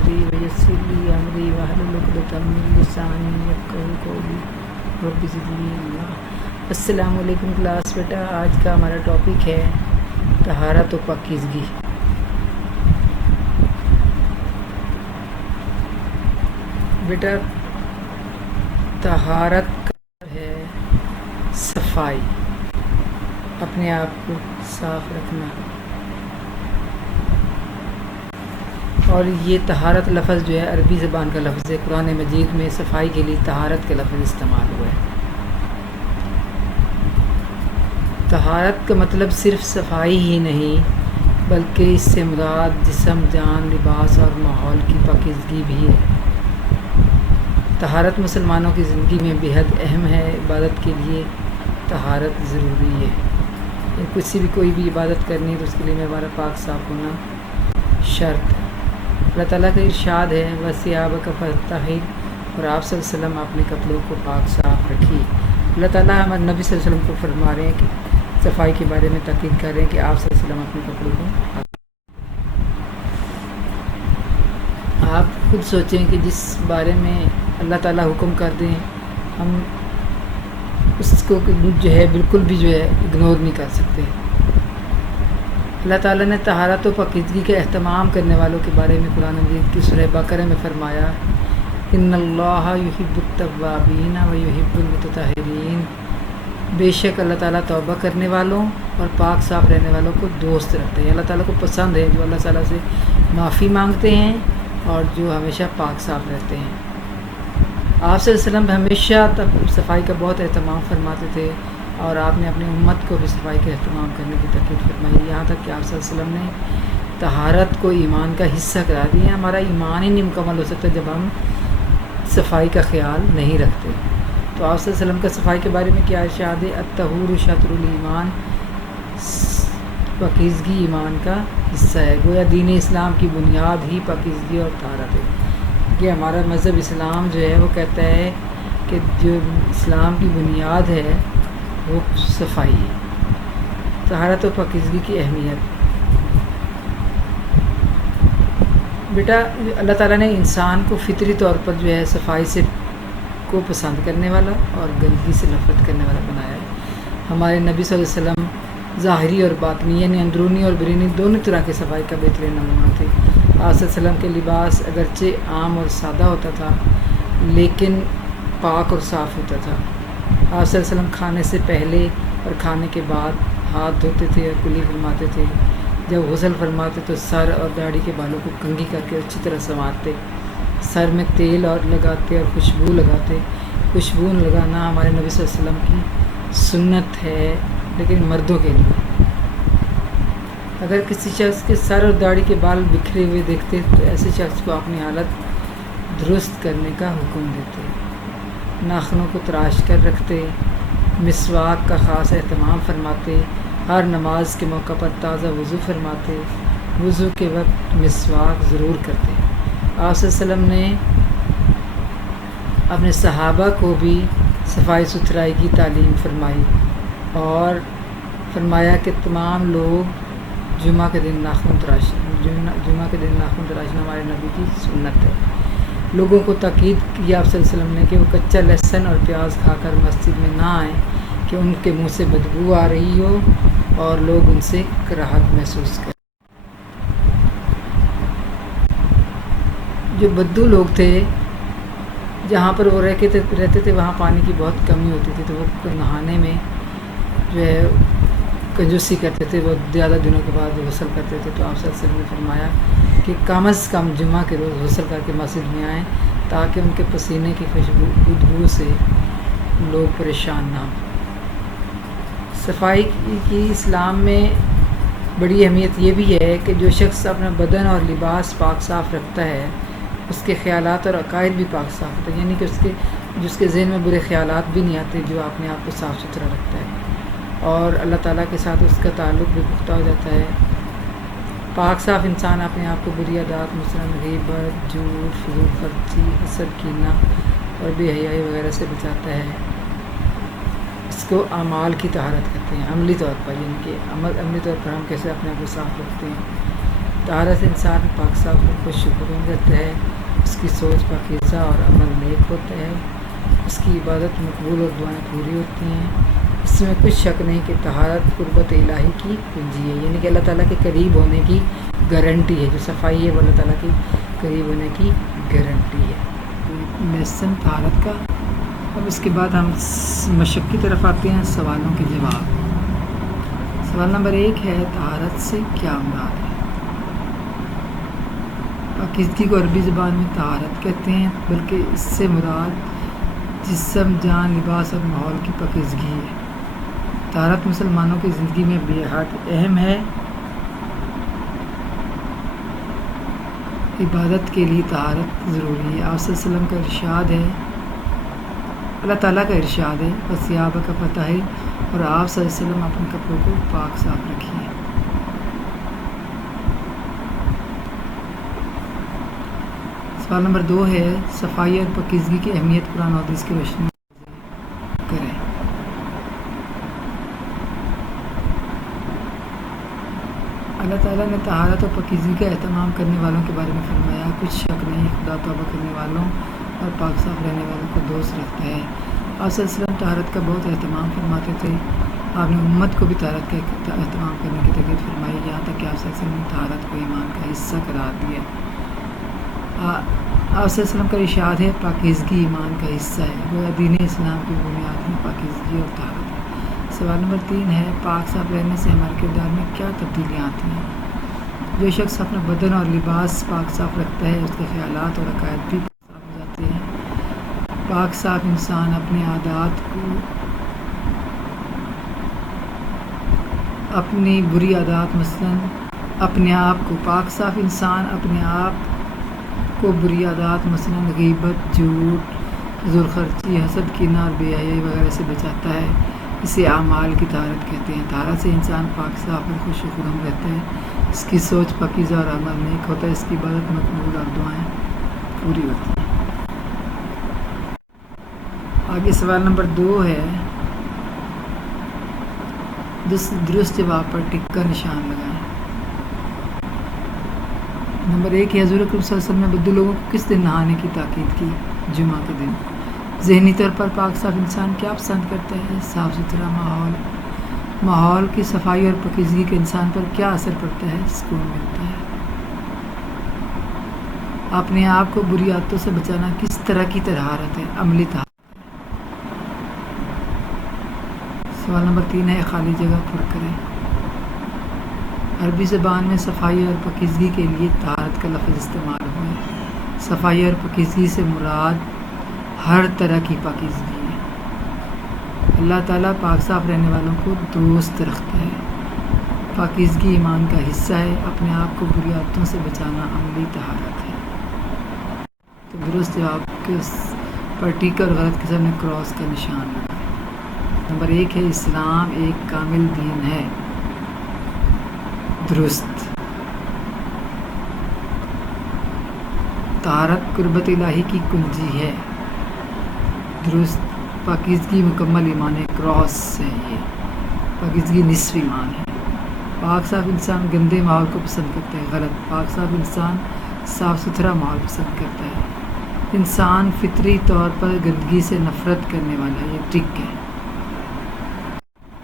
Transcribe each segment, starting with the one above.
صدری ویسر لی امری واحلل عقدۃ من لسانی یفقہوا قولی رب زدنی علما۔ السلام علیکم کلاس بیٹا، آج کا ہمارا ٹاپک ہے طہارت و پاکیزگی۔ بیٹا طہارت کا ہے صفائی، اپنے آپ کو صاف رکھنا، اور یہ طہارت لفظ جو ہے عربی زبان کا لفظ ہے۔ قرآن مجید میں صفائی کے لیے طہارت کا لفظ استعمال ہوا ہے۔ طہارت کا مطلب صرف صفائی ہی نہیں بلکہ اس سے مراد جسم، جان، لباس اور ماحول کی پاکیزگی بھی ہے۔ طہارت مسلمانوں کی زندگی میں بے حد اہم ہے۔ عبادت کے لیے طہارت ضروری ہے۔ کوئی بھی عبادت کرنی ہے تو اس کے لیے ہمارا پاک صاف ہونا شرط ہے۔ اللہ تعالیٰ کا ارشاد ہے وَثِيَابَكَ فَطَهِّرْ، اور آپ صلی اللہ علیہ وسلم اپنے کپڑوں کو پاک صاف رکھیے۔ اللہ تعالیٰ ہمارے نبی صلی اللہ علیہ وسلم کو فرما رہے ہیں کہ صفائی کے بارے میں تاکید کر رہے ہیں کہ آپ صلی اللہ علیہ وسلم اپنے کپڑوں کو آپ خود سوچیں کہ جس بارے میں اللہ تعالیٰ حکم کر دیں ہم اس کو جو ہے بالکل بھی جو ہے اگنور نہیں کر سکتے۔ اللہ تعالیٰ نے طہارت و پاکیزگی کا اہتمام کرنے والوں کے بارے میں قرآن مجید کی سورہ بقرہ میں فرمایا ان اللہ یحب التوابین و یحب المتطہرین، بے شک اللہ تعالیٰ توبہ کرنے والوں اور پاک صاف رہنے والوں کو دوست رکھتے ہیں۔ اللہ تعالیٰ کو پسند ہے جو اللہ تعالیٰ سے معافی مانگتے ہیں اور جو ہمیشہ پاک صاف رہتے ہیں۔ آپ صلی اللہ علیہ وسلم ہمیشہ صفائی کا بہت اہتمام فرماتے تھے، اور آپ نے اپنی امت کو بھی صفائی کا اہتمام کرنے کی تاکید فرمائی، یہاں تک کہ آپ صلی اللہ علیہ وسلم نے طہارت کو ایمان کا حصہ قرار دیا۔ ہمارا ایمان ہی نہیں مکمل ہو سکتا جب ہم صفائی کا خیال نہیں رکھتے۔ تو آپ صلی اللہ علیہ وسلم کا صفائی کے بارے میں کیا ارشاد ہے؟ الطہور شطر الایمان، پاکیزگی ایمان کا حصہ ہے۔ گویا دین اسلام کی بنیاد ہی پاکیزگی اور طہارت ہے۔ کہ ہمارا مذہب اسلام جو ہے وہ کہتا ہے کہ جو اسلام کی بنیاد ہے وہ صفائی ہے۔ طہارت و پاکیزگی کی اہمیت بیٹا، اللہ تعالیٰ نے انسان کو فطری طور پر جو ہے صفائی سے کو پسند کرنے والا اور گندگی سے نفرت کرنے والا بنایا ہے۔ ہمارے نبی صلی اللہ علیہ وسلم ظاہری اور باطنی یعنی اندرونی اور بیرونی دونوں طرح کی صفائی کا بہترین نمونہ تھے۔ آپ صلی اللہ علیہ وسلم کے لباس اگرچہ عام اور سادہ ہوتا تھا لیکن پاک اور صاف ہوتا تھا۔ آپ صلی اللہ علیہ وسلم کھانے سے پہلے اور کھانے کے بعد ہاتھ دھوتے تھے اور کلی فرماتے تھے۔ جب غسل فرماتے تو سر اور داڑھی کے بالوں کو کنگھی کر کے اچھی طرح سنوارتے، سر میں تیل اور لگاتے اور خوشبو لگاتے۔ خوشبو لگانا ہمارے نبی صلی اللہ علیہ وسلم کی سنت ہے، لیکن مردوں کے لیے۔ اگر کسی شخص کے سر اور داڑھی کے بال بکھرے ہوئے دیکھتے تو ایسے شخص کو اپنی حالت درست کرنے کا حکم دیتے، ناخنوں کو تراش کر رکھتے، مسواک کا خاص اہتمام فرماتے، ہر نماز کے موقع پر تازہ وضو فرماتے، وضو کے وقت مسواک ضرور کرتے۔ آپ صلی اللہ علیہ وسلم نے اپنے صحابہ کو بھی صفائی ستھرائی کی تعلیم فرمائی اور فرمایا کہ تمام لوگ جمعہ کے دن ناخن تراشنا ہمارے نبی کی سنت ہے۔ لوگوں کو تاکید کی آپ صلی اللہ علیہ وسلم نے کہ وہ کچا لہسن اور پیاز کھا کر مسجد میں نہ آئیں کہ ان کے منہ سے بدبو آ رہی ہو اور لوگ ان سے کراہت محسوس کریں۔ جو بدو لوگ تھے جہاں پر وہ رہتے تھے وہاں پانی کی بہت کمی ہوتی تھی، تو وہ نہانے میں جو ہے کنجوسی کرتے تھے، وہ زیادہ دنوں کے بعد غسل کرتے تھے۔ تو آپ صلی اللہ علیہ وسلم نے فرمایا کہ کم از کم جمعہ کے روز غسل کر کے مسجد میں آئیں تاکہ ان کے پسینے کی بدبو سے لوگ پریشان نہ ہوں۔ صفائی کی اسلام میں بڑی اہمیت یہ بھی ہے کہ جو شخص اپنا بدن اور لباس پاک صاف رکھتا ہے اس کے خیالات اور عقائد بھی پاک صاف ہوتے ہیں، یعنی کہ اس کے ذہن میں برے خیالات بھی نہیں آتے جو اپنے آپ کو صاف ستھرا رکھتا ہے، اور اللہ تعالیٰ کے ساتھ اس کا تعلق بھی پختہ ہو جاتا ہے۔ پاک صاف انسان اپنے آپ کو بری عادات مثلاً غیبت، جھوٹ، فضول خرچی، حسد، کینہ اور بے حیائی وغیرہ سے بچاتا ہے۔ اس کو اعمال کی طہارت کہتے ہیں، عملی طور پر، یعنی کہ عملی طور پر ہم کیسے اپنے آپ کو صاف رکھتے ہیں۔ طہارت سے انسان پاک صاف اور خوش شگون رہتا ہے، اس کی سوچ پاکیزہ اور عمل نیک ہوتا ہے، اس کی عبادت مقبول اور دعائیں پوری ہوتی ہیں۔ اس میں کچھ شک نہیں کہ طہارت قربت الہی کی کنجی ہے، یعنی کہ اللہ تعالیٰ کے قریب ہونے کی گارنٹی ہے۔ جو صفائی ہے وہ اللہ تعالیٰ کے قریب ہونے کی گارنٹی ہے۔ لیسن طہارت کا۔ اب اس کے بعد ہم مشق کی طرف آتے ہیں، سوالوں کے جواب۔ سوال نمبر 1 ہے، طہارت سے کیا مراد ہے؟ پاکیزگی کو عربی زبان میں طہارت کہتے ہیں، بلکہ اس سے مراد جسم، جان، لباس اور ماحول کی پاکیزگی ہے۔ طہارت مسلمانوں کی زندگی میں بے حد اہم ہے۔ عبادت کے لیے طہارت ضروری ہے۔ آپ صلی اللہ علیہ وسلم کا ارشاد ہے، اللہ تعالیٰ کا ارشاد ہے، وَثِيَابَكَ فَطَهِّرْ، اور آپ صلی اللہ علیہ وسلم اپنے کپڑوں کو پاک صاف رکھیے۔ سوال نمبر 2 ہے، صفائی اور پاکیزگی کی اہمیت قرآن و حدیث کی روشنی میں کریں۔ اللہ تعالیٰ نے طہارت اور پاکیزگی کا اہتمام کرنے والوں کے بارے میں فرمایا، کچھ شک نہیں خدا توبہ کرنے والوں اور پاک صاف رہنے والوں کو دوست رکھتا ہے۔ آپ صلی اللہ علیہ وسلم طہارت کا بہت اہتمام فرماتے تھے۔ آپ نے امت کو بھی طہارت کا اہتمام کرنے کی ترغیب فرمائی، یہاں تک کہ آپ صلی اللہ علیہ وسلم نے طہارت کو ایمان کا حصہ قرار دیا۔ آپ صلی اللہ علیہ وسلم کا ارشاد ہے، پاکیزگی ایمان کا حصہ ہے، گویا دین اسلام کی بنیاد ہے پاکیزگی اور طہارت۔ سوال نمبر 3 ہے، پاک صاف رہنے سے ہمارے کردار میں کیا تبدیلیاں آتی ہیں؟ جو شخص اپنا بدن اور لباس پاک صاف رکھتا ہے، اس کے خیالات اور عقائد بھی پاک صاف ہو جاتے ہیں۔ پاک صاف انسان اپنے عادات کو، اپنی بری عادات مثلاً اپنے آپ کو، پاک صاف انسان اپنے آپ کو بری عادات مثلاً غیبت، جھوٹ، فضول خرچی، حسد، کینہ اور بے حیائی وغیرہ سے بچاتا ہے۔ اسے اعمال کی طہارت کہتے ہیں۔ طہارت سے انسان پاک صاف اور خوش خرم رہتا ہے، اس کی سوچ پاکیزہ اور عمل نیک ہوتا ہے، اس کی عبادت مقبول اور دعائیں پوری ہوتی ہیں۔ آگے سوال نمبر 2 ہے، درست جواب پر ٹک کا نشان لگائیں۔ نمبر 1 ہے، حضور اکرم صلی اللہ علیہ وسلم نے بدو لوگوں کو کس دن نہانے کی تاکید کی؟ جمعہ کے دن۔ ذہنی طور پر پاک صاف انسان کیا پسند کرتا ہے؟ صاف ستھرا ماحول۔ ماحول کی صفائی اور پاکیزگی کے انسان پر کیا اثر پڑتا ہے؟ سکون ملتا ہے۔ اپنے آپ کو بری عادتوں سے بچانا کس طرح کی طہارت ہے؟ عملی طہارت۔ سوال نمبر 3 ہے، خالی جگہ پر کریں۔ عربی زبان میں صفائی اور پاکیزگی کے لیے طہارت کا لفظ استعمال ہوا ہے۔ صفائی اور پاکیزگی سے مراد ہر طرح کی پاکیزگی ہے۔ اللہ تعالیٰ پاک صاف رہنے والوں کو دوست رکھتا ہے۔ پاکیزگی ایمان کا حصہ ہے، اپنے آپ کو بری عادتوں سے بچانا عملی طہارت ہے۔ تو درست جواب کے پر ٹک اور غلط کے سامنے کراس کا نشان لگائیں۔ نمبر 1 ہے، اسلام ایک کامل دین ہے۔ درست۔ طہارت قربت الہی کی کنجی ہے۔ درست۔ پاکیزگی مکمل ایمان ہے، کراس ہے یہ۔ پاکیزگی نصف ایمان ہے۔ پاک صاف انسان گندے ماحول کو پسند کرتا ہے، غلط۔ پاک صاف انسان صاف ستھرا ماحول پسند کرتا ہے۔ انسان فطری طور پر گندگی سے نفرت کرنے والا ہے، یہ ٹک ہے۔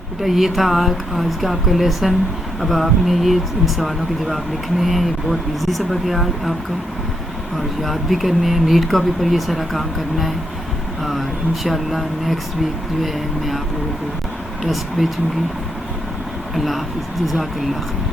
بیٹا یہ تھا آج کا آپ کا لیسن۔ اب آپ نے یہ ان سوالوں کے جواب لکھنے ہیں، یہ بہت ایزی سبق ہے آج آپ کا، اور یاد بھی کرنے ہیں۔ نیٹ کاپی پر یہ سارا کام کرنا ہے، اور انشاءاللہ نیکسٹ ویک جو ہے میں آپ لوگوں کو ٹیسٹ بھیجوں گی۔ اللہ حافظ، جزاک اللہ خیر۔